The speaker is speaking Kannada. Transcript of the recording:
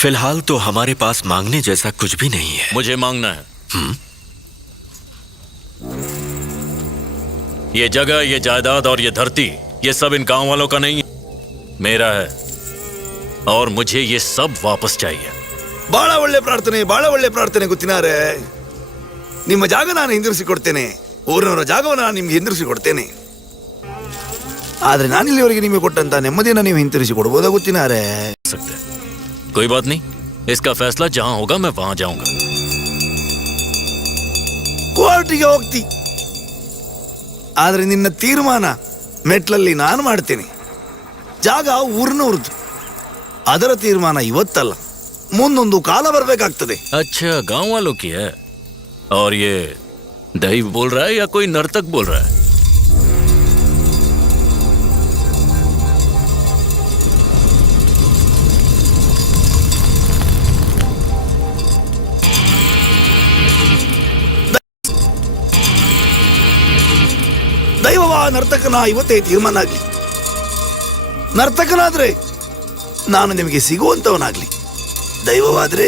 फिलहाल तो हमारे पास मांगने जैसा कुछ भी नहीं है। मुझे मांगना है। ये जगह, ये जायदाद और ये धरती, ये सब इन गांव वालों का नहीं है, मेरा है। और मुझे ये सब वापस चाहिए। ಬಹಳ ಒಳ್ಳೆ ಪ್ರಾರ್ಥನೆ ಗೊತ್ತಿನಾರೆ. ನಿಮ್ಮ ಜಾಗ ನಾನು ಹಿಂದಿರಿಸಿಕೊಡ್ತೇನೆ, ಊರಿನವರ ಜಾಗವನ್ನು ನಾನು ನಿಮ್ಗೆ ಹಿಂದಿರಿಸಿಕೊಡ್ತೇನೆ. ಆದ್ರೆ ನಾನಿಲ್ಲಿವರೆಗೆ ನಿಮಗೆ ಕೊಟ್ಟಂತ ನೆಮ್ಮದಿಯನ್ನು ನೀವು ಹಿಂತಿರಿಸಿ ಕೊಡ್ಬೋದಾ ಗೊತ್ತಿನಾರೆ? कोई बात नहीं, इसका फैसला जहां होगा मैं वहां जाऊंगा। ಕೋರ್ಟಿಗೆ ಹೋಗ್ತಿ, ಆದ್ರೆ ನಿನ್ನ ತೀರ್ಮಾನ ಮೆಟ್ಲಲ್ಲಿ ನಾನು ಮಾಡ್ತೇನೆ. ಜಾಗ ಊರಿನವ್ರದ್ದು, ಅದರ ತೀರ್ಮಾನ ಇವತ್ತಲ್ಲ, ಮುಂದೊಂದು ಕಾಲ ಬರಬೇಕಾಗ್ತದೆ. अच्छा, गांव वालों की है। और ये दैव बोल रहा है या कोई नर्तक बोल रहा है? ದೈವವ ನರ್ತಕನ ಇವತ್ತೇ ತೀರ್ಮಾನ ಆಗ್ಲಿ. ನರ್ತಕನಾದ್ರೆ ನಾನು ನಿಮಗೆ ಸಿಗುವಂತವನಾಗ್ಲಿ, ದೈವವಾದ್ರೆ